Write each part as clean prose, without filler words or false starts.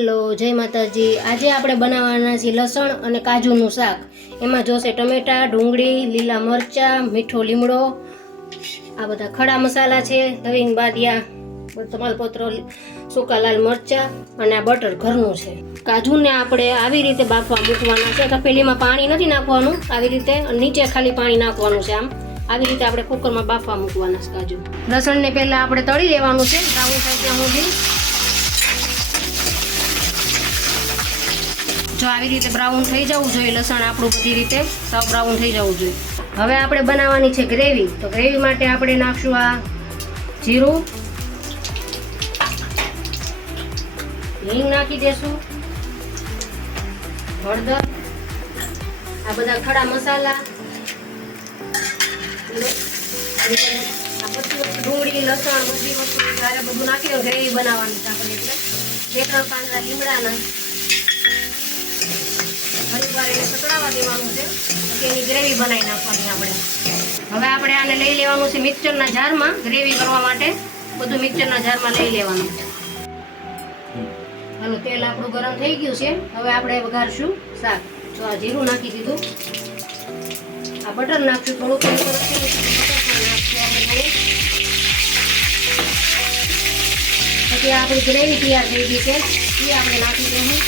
Hello જય માતાજી। આજે આપણે બનાવવાના છે લસણ અને કાજુનું શાક। એમાં જોશે ટમેટા, ડુંગળી, લીલા મરચાં, મીઠો લીમડો, આ બધા ખડા મસાલા છે, લવિંગ બાદિયા, તમાલપત્ર, સૂકા લાલ મરચાં અને આ બટર ઘરનું છે। કાજુને આપણે આવી રીતે બાફવા મૂકવાના છે। તપેલીમાં પાણી નથી નાખવાનું, આવી રીતે નીચે ખાલી પાણી નાખવાનું છે। આવી રીતે આપણે કુકરમાં બાફવા મૂકવાના છે કાજુ। લસણને પહેલા આપણે તળી લેવાનું છે બ્રાઉન થાય ત્યાં સુધી। જો આવી રીતે બ્રાઉન થઈ જવું જોઈએ લસણ આપણું, બધી રીતે સાવ બ્રાઉન થઈ જવું જોઈએ। હવે આપણે બનાવવાની છે ગ્રેવી। તો ગ્રેવી માટે આપણે નાખશું આ જીરું, હિંગ નાખી દેશું, હળદર, આ બધા ખડા મસાલા, ડુંગળી, લસણ, બધી વસ્તુ જ્યારે બધું નાખી ગ્રેવી બનાવવાની છે આપણે। એટલે 2-3 પાંદડા લીમડાના ઘણી વાર એને સકડાવા દેવાનું છે, પછી એની ગ્રેવી બનાવી નાખવાની આપણે। હવે આપણે આને લઈ લેવાનું છે મિક્સરના જારમાં। ગ્રેવી કરવા માટે બધું મિક્સરના જારમાં લઈ લેવાનું છે। હાલો, તેલ આપણું ગરમ થઈ ગયું છે। હવે આપણે વઘારશું શાક। તો આ જીરું નાખી દીધું, આ બટર નાખશું થોડુંક, બટર નાખશું આપણે થોડું। પછી આપણી ગ્રેવી તૈયાર થઈ ગઈ છે, એ આપણે નાખી દઈશું।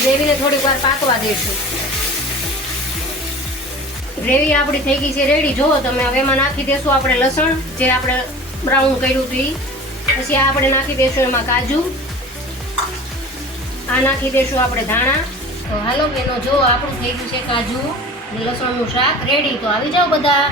ગ્રેવીને થોડીક વાર પાકવા દઈશું। ગ્રેવી આપણી થઈ ગઈ છે રેડી, જુઓ તમે। હવે એમાં નાખી દઈશું આપણે લસણ, જે આપણે બ્રાઉન કર્યું હતું એ। પછી આ આપણે નાખી દઈશું એમાં કાજુ, આ નાખી દઈશું આપણે ધાણા। તો હાલો એનો જો આપણું થઈ ગયું છે કાજુ લસણનું શાક રેડી। તો આવી જાઓ બધા।